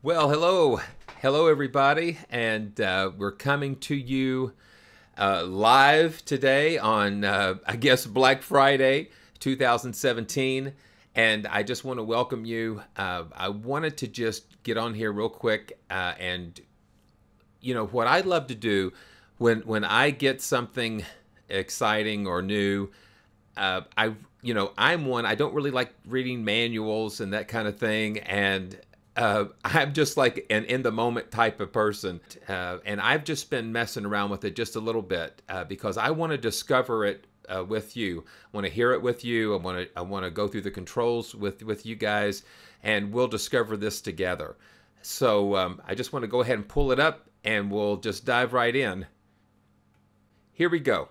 Well, hello everybody, and we're coming to you live today on, I guess, Black Friday 2017, and I just want to welcome you. I wanted to just get on here real quick, and what I love to do when I get something exciting or new. I'm one. I don't really like reading manuals and that kind of thing, and I'm just like an in the moment type of person, and I've just been messing around with it just a little bit because I want to discover it with you. I want to hear it with you. I want to go through the controls with you guys, and we'll discover this together. So I just want to go ahead and pull it up, and we'll just dive right in. Here we go.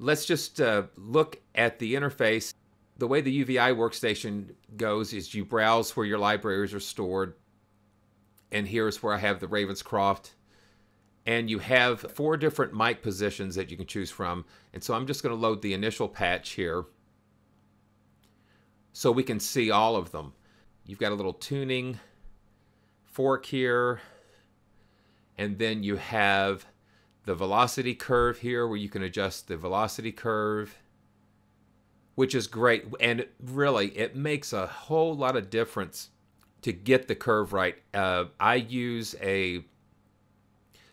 Let's just look at the interface. The way the UVI workstation goes is you browse where your libraries are stored. And here's where I have the Ravenscroft. And you have 4 different mic positions that you can choose from. And so I'm just going to load the initial patch here so we can see all of them. You've got a little tuning fork here. And then you have the velocity curve here where you can adjust the velocity curve, which is great. And really, it makes a whole lot of difference to get the curve right. I use a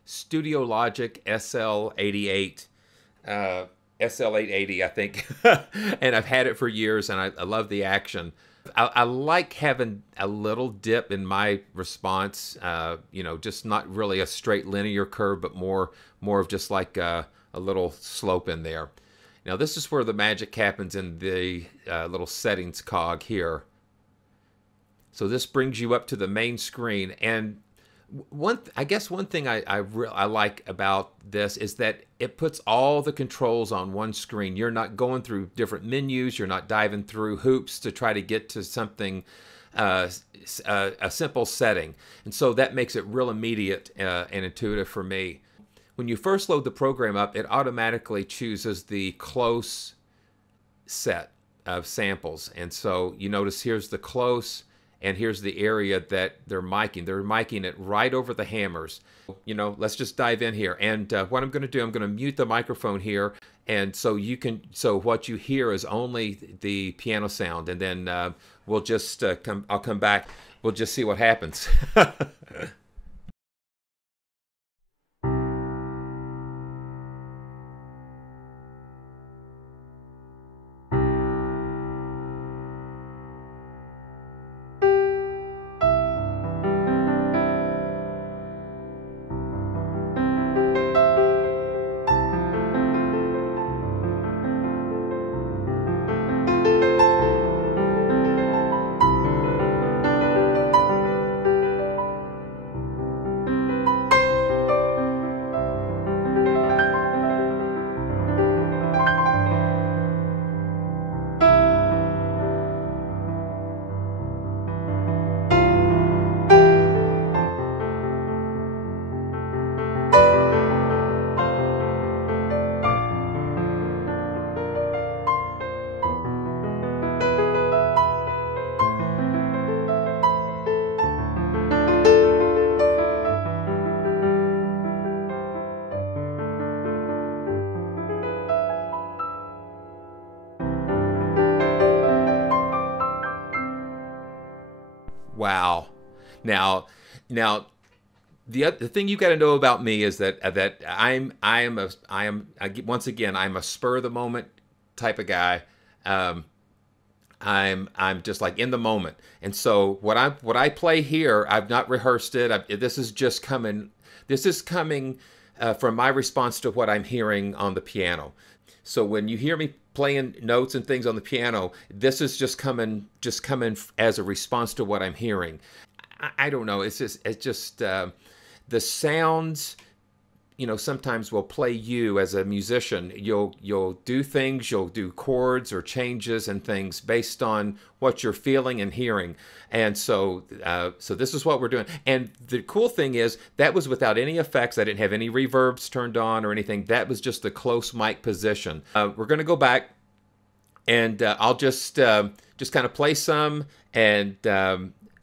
Studio Logic SL88, SL880, I think, and I've had it for years, and I love the action. I like having a little dip in my response, just not really a straight linear curve, but more of just like a little slope in there. Now this is where the magic happens in the little settings cog here. So this brings you up to the main screen, and I guess one thing I like about this is that it puts all the controls on one screen. You're not going through different menus. You're not diving through hoops to try to get to something, a simple setting. And so that makes it real immediate and intuitive for me. When you first load the program up, it automatically chooses the close set of samples. And so you notice here's the close, and here's the area that they're miking. They're miking it right over the hammers. Let's just dive in here. And what I'm going to do, I'm going to mute the microphone here. And so what you hear is only the piano sound. And then we'll just I'll come back. We'll just see what happens. Wow. Now, the thing you got to know about me is that once again, I'm a spur of the moment type of guy. I'm just like in the moment, and so what I play here, I've not rehearsed it. This is just coming. This is coming from my response to what I'm hearing on the piano. So when you hear me playing notes and things on the piano, this is just coming as a response to what I'm hearing. I don't know. It's just the sounds. Sometimes will play you as a musician. You'll do things, you'll do chords or changes and things based on what you're feeling and hearing. And so this is what we're doing. And the cool thing is that was without any effects. I didn't have any reverbs turned on or anything. That was just the close mic position. We're going to go back, and I'll just kind of play some, and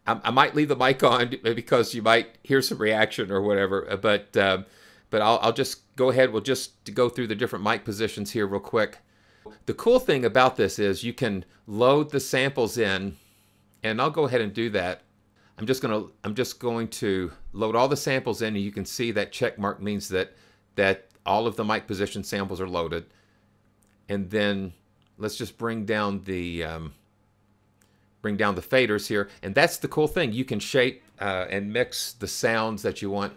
I might leave the mic on because you might hear some reaction or whatever, but I'll just go ahead. We'll just go through the different mic positions here real quick. The cool thing about this is you can load the samples in, and I'll go ahead and do that. I'm just going to load all the samples in, and you can see that check mark means that all of the mic position samples are loaded. And then let's just bring down the faders here, and that's the cool thing. You can shape and mix the sounds that you want.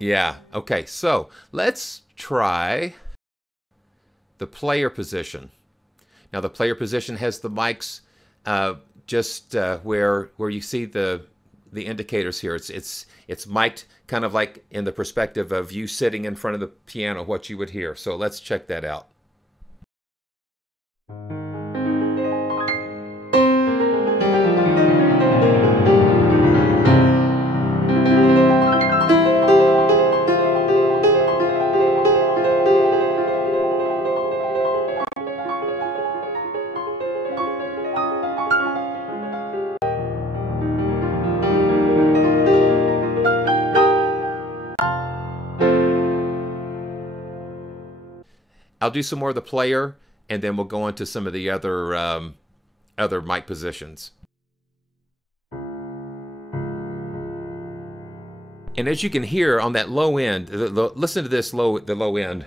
Yeah, okay, so let's try the player position. Now the player position has the mics just where you see the indicators here. It's mic'd kind of like in the perspective of you sitting in front of the piano, what you would hear. So let's check that out. I'll do some more of the player, and then we'll go into some of the other mic positions. And as you can hear on that low end, listen to this the low end.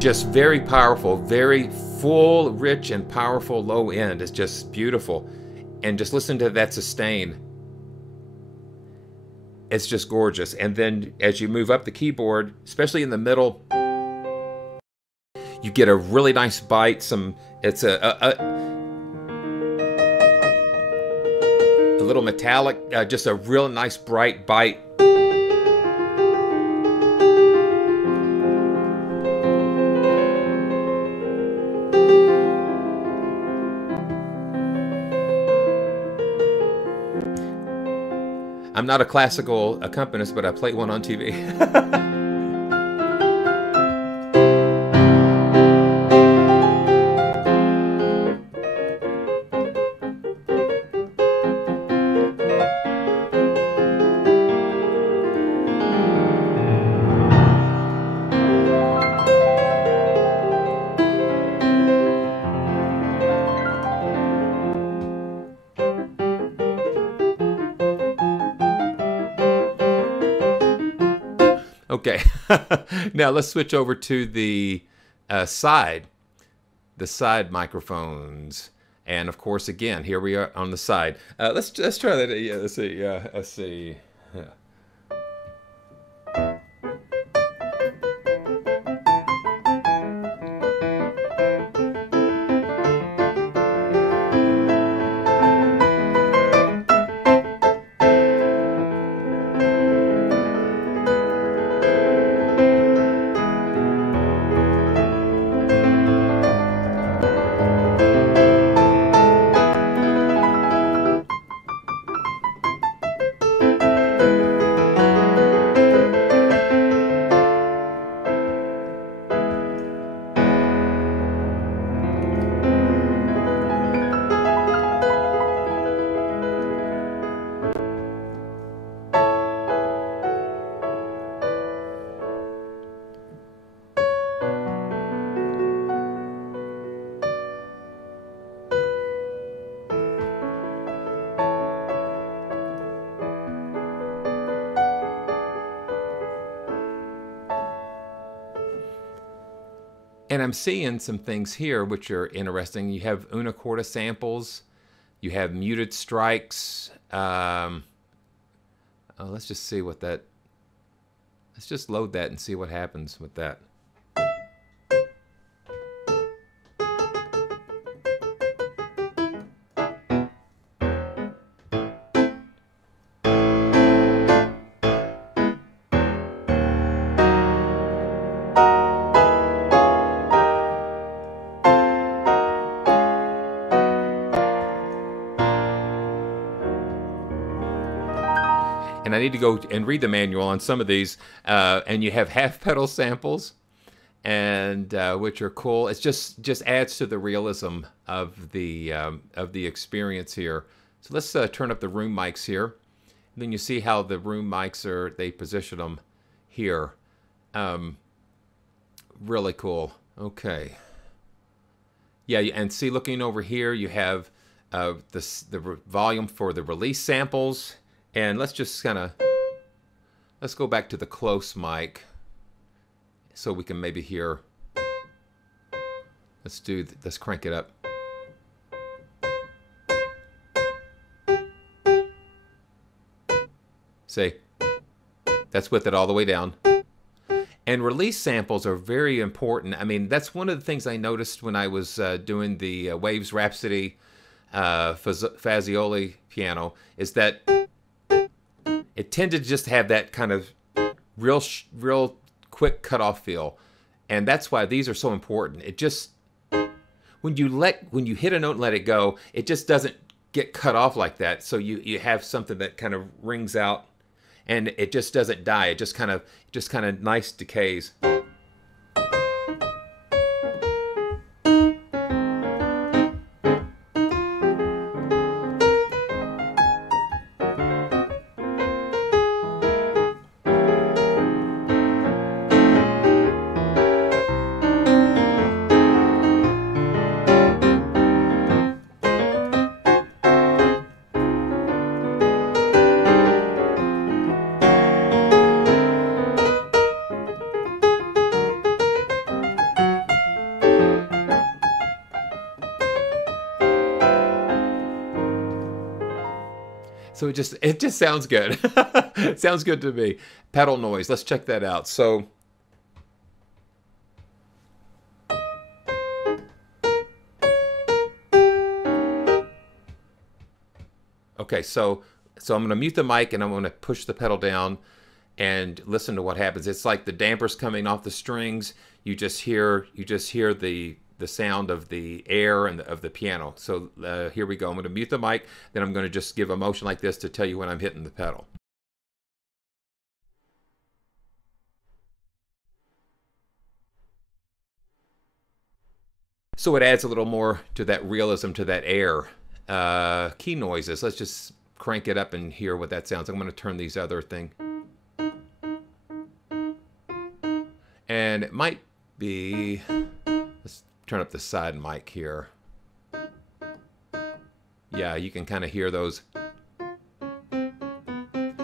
Just very powerful, very full, rich, and powerful low end. It's just beautiful. And just listen to that sustain. It's just gorgeous. And then as you move up the keyboard, especially in the middle, you get a really nice bite. It's a little metallic, just a real nice bright bite. I'm not a classical accompanist, but I play one on TV. Okay, now let's switch over to the side microphones, and of course, again, here we are on the side. Let's try that. Yeah, let's see. Let's see. Yeah. And I'm seeing some things here which are interesting. You have una corda samples, you have muted strikes. Let's just see what that, let's just load that and see what happens with that. and I need to go and read the manual on some of these. And you have half pedal samples, and which are cool. It just adds to the realism of the experience here. So let's turn up the room mics here. And then you see how the room mics they position them here. Really cool. Okay. Yeah, and see, looking over here, you have the volume for the release samples. And let's just let's go back to the close mic so we can maybe hear. Let's crank it up. See, that's with it all the way down. And release samples are very important. I mean, that's one of the things I noticed when I was doing the Waves Rhapsody Fazioli piano, is that it tended to just have that kind of real quick cutoff feel. And that's why these are so important. It just, when you hit a note and let it go, it just doesn't get cut off like that. So you have something that kind of rings out, and it just doesn't die. It just kind of nice decays. So it just sounds good. It sounds good to me. Pedal noise. Let's check that out. So okay, so I'm going to mute the mic and I'm going to push the pedal down and listen to what happens. It's like the dampers coming off the strings. You just hear the sound of the air and of the piano. So here we go. I'm going to mute the mic, then I'm going to just give a motion like this to tell you when I'm hitting the pedal. So it adds a little more to that realism, to that air. Key noises. Let's just crank it up and hear what that sounds like. I'm going to turn these other thing. And it might be... Let's turn up the side mic here. Yeah, you can kind of hear those.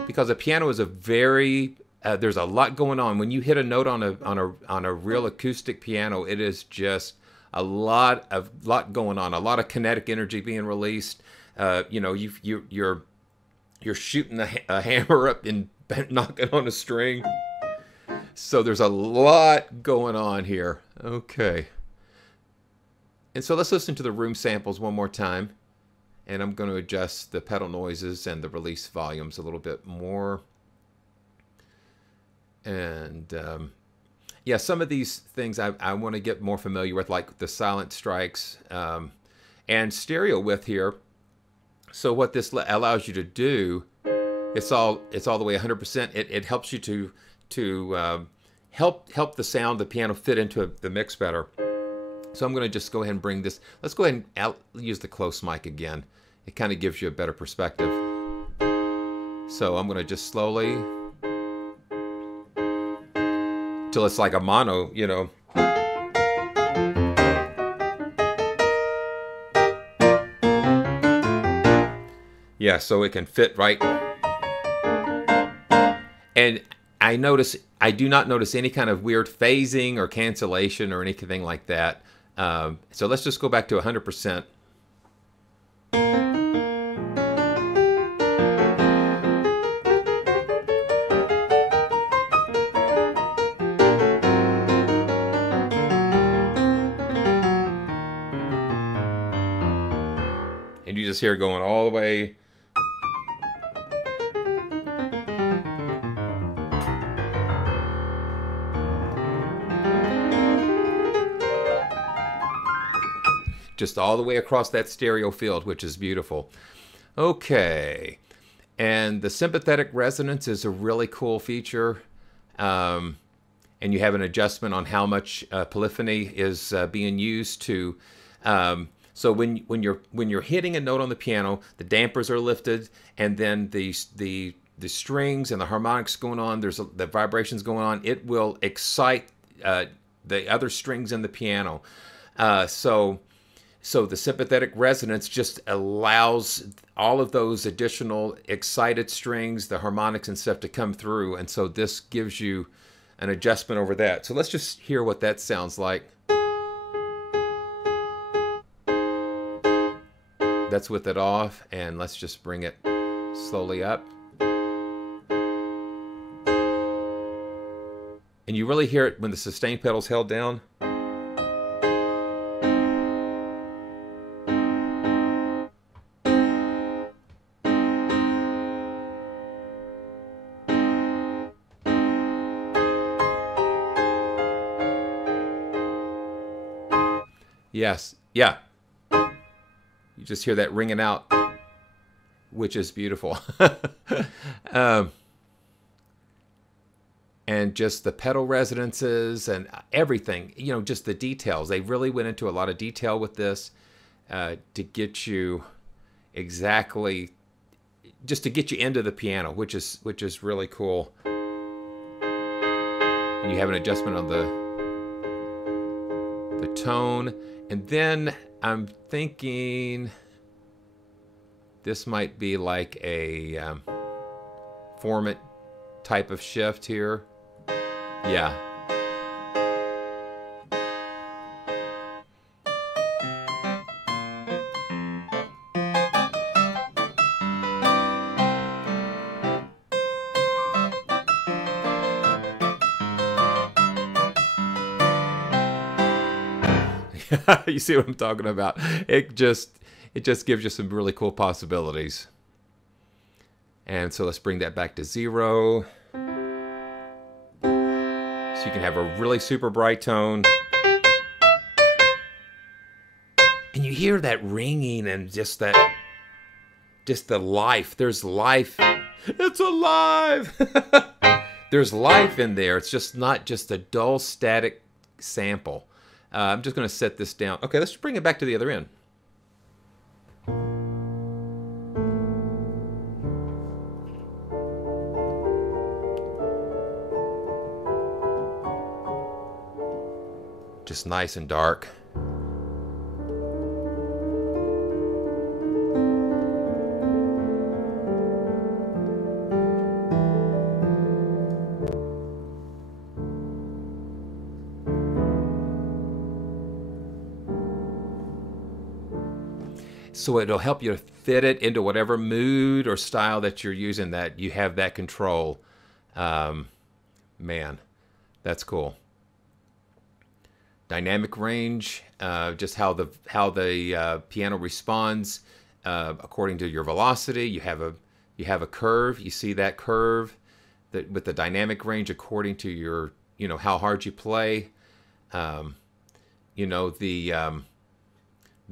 Because a piano is a very... there's a lot going on. When you hit a note on a real acoustic piano, it is just a lot going on. A lot of kinetic energy being released. You know, you're shooting a hammer up and knocking on a string. So there's a lot going on here. Okay. And so let's listen to the room samples one more time. And I'm going to adjust the pedal noises and the release volumes a little bit more. And yeah, some of these things I want to get more familiar with, like the silent strikes and stereo width here. So what this allows you to do, it's all the way 100%. It helps you to help the sound of the piano fit into the mix better. So I'm going to just go ahead and bring this. Let's go ahead and use the close mic again. It kind of gives you a better perspective. So I'm going to just slowly, till it's like a mono, you know. Yeah, so it can fit right. And I do not notice any kind of weird phasing or cancellation or anything like that. So let's just go back to 100%. And you just hear it going all the way. Just all the way across that stereo field, which is beautiful. Okay. And the sympathetic resonance is a really cool feature. And you have an adjustment on how much polyphony is being used to. So when you're hitting a note on the piano, the dampers are lifted, and then the strings and the harmonics going on. There's the vibrations going on. It will excite the other strings in the piano. So the sympathetic resonance just allows all of those additional excited strings, the harmonics and stuff to come through. And so this gives you an adjustment over that. So let's just hear what that sounds like. That's with it off, and let's just bring it slowly up. And you really hear it when the sustain pedal's held down. Yes, yeah. You just hear that ringing out, which is beautiful. And just the pedal resonances and everything, you know, just the details. They really went into a lot of detail with this to get you exactly, just to get you into the piano, which is really cool. And you have an adjustment on the tone. And then I'm thinking this might be like a formant type of shift here. Yeah. You see what I'm talking about? It just gives you some really cool possibilities. And so let's bring that back to 0. So you can have a really super bright tone. And you hear that ringing and just the life. There's life. It's alive. There's life in there. It's just not just a dull static sample. I'm just going to set this down. Okay, let's bring it back to the other end. Just nice and dark. So it'll help you fit it into whatever mood or style that you're using, that you have that control. Man, that's cool. Dynamic range, just how the piano responds according to your velocity. You have a curve. You see that curve that with the dynamic range according to your, you know, how hard you play. You know,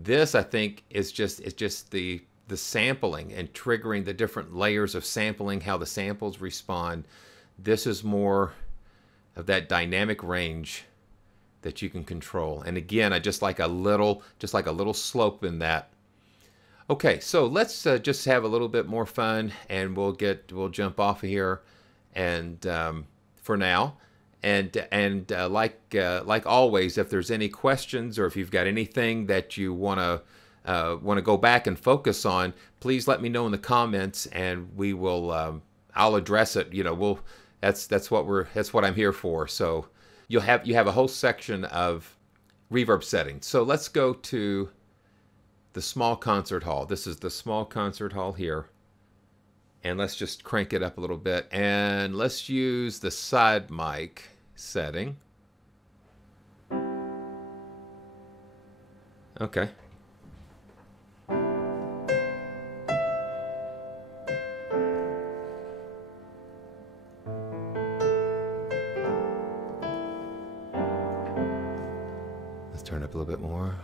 this I think is just the sampling and triggering the different layers of sampling, how the samples respond. This is more of that dynamic range that you can control. And again, I just like a little slope in that. Okay, so let's just have a little bit more fun, and we'll jump off of here, and for now. And like always, if there's any questions or if you've got anything that you want to go back and focus on, please let me know in the comments, and we will I'll address it. You know, that's what I'm here for. So you have a whole section of reverb settings. So let's go to the small concert hall. This is the small concert hall here. And let's just crank it up a little bit. And let's use the side mic setting. Okay. Let's turn it up a little bit more.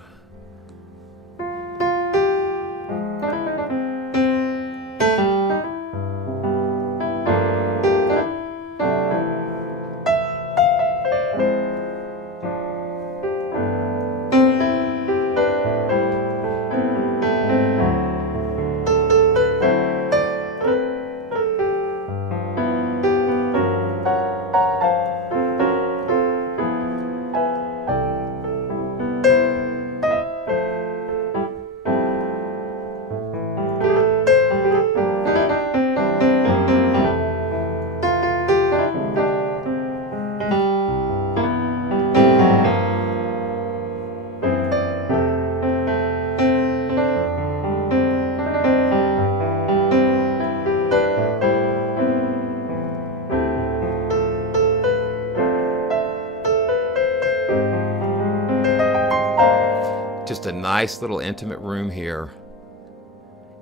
Just a nice little intimate room here.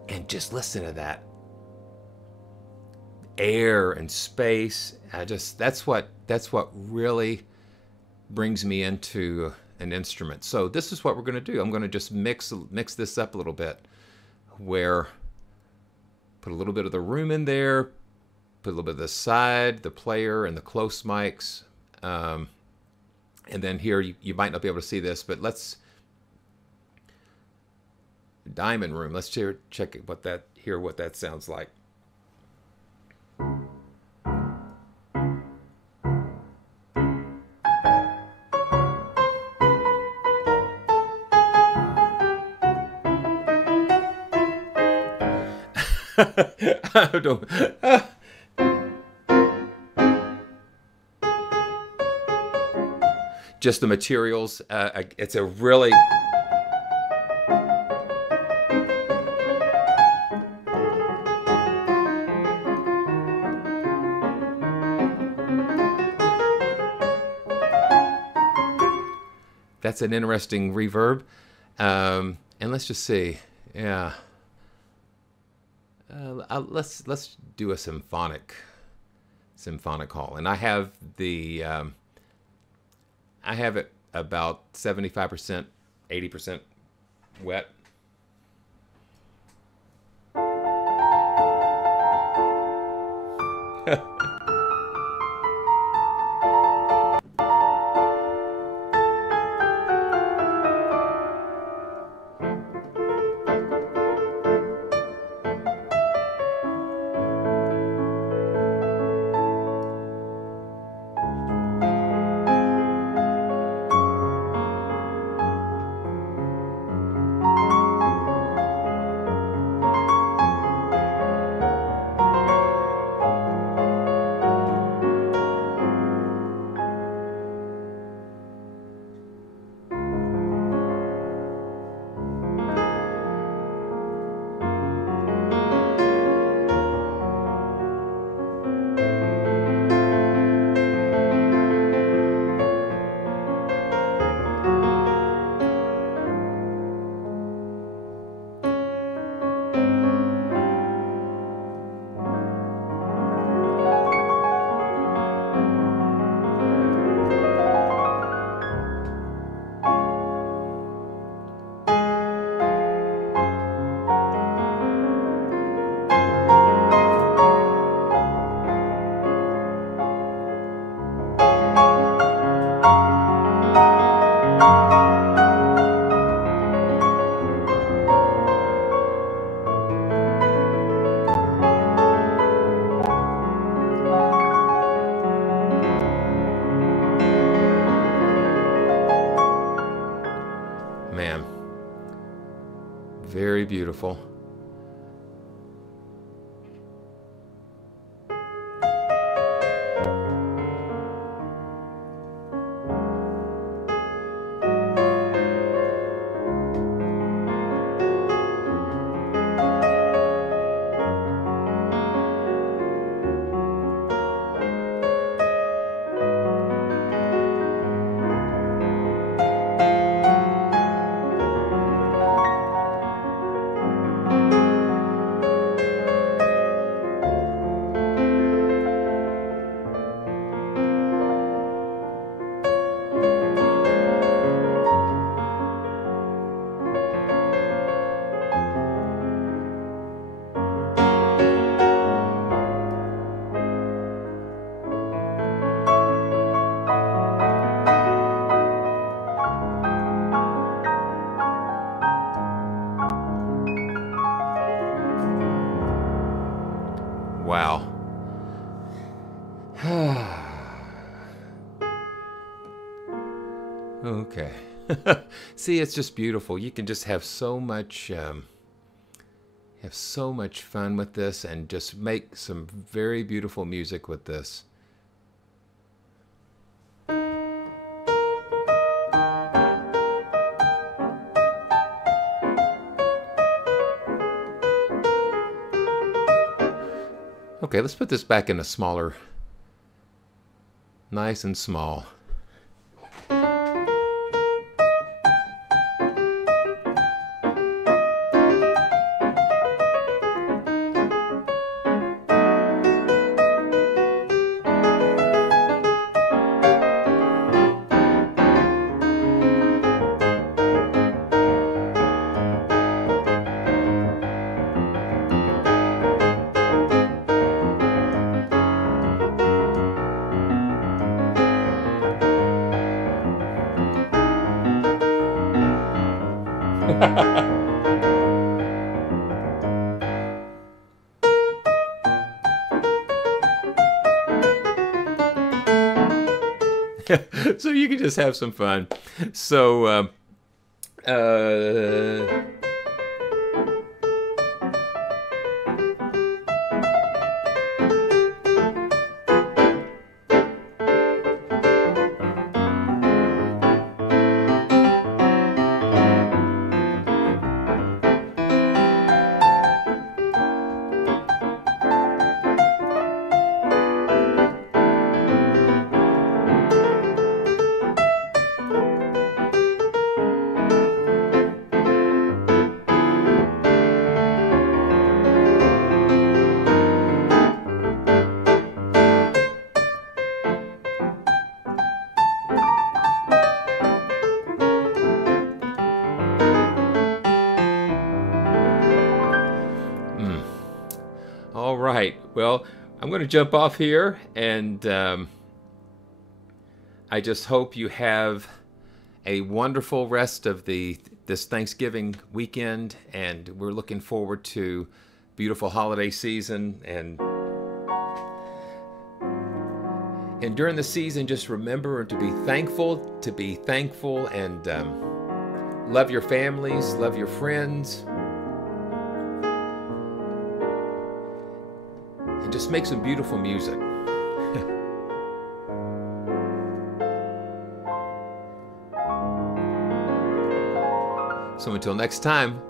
And just listen to that air and space. That's what really brings me into an instrument. So this is what we're going to do. I'm going to just mix this up a little bit, where put a little bit of the room in there, put a little bit of the side, the player, and the close mics. And then here, you might not be able to see this, but let's diamond room. Let's check what that sounds like. I don't. Just the materials. It's a really. That's an interesting reverb. And let's just see. Yeah. Let's do a symphonic hall, and I have it about 75%, 80% wet. Man, very beautiful. Wow. Okay. See, it's just beautiful. You can just have so much fun with this, and just make some very beautiful music with this. Okay, let's put this back in a smaller, nice and small. So you can just have some fun. So, all right. Well, I'm going to jump off here, and I just hope you have a wonderful rest of this Thanksgiving weekend, and we're looking forward to beautiful holiday season. And during the season, just remember to be thankful, and love your families, love your friends, and just make some beautiful music. So until next time,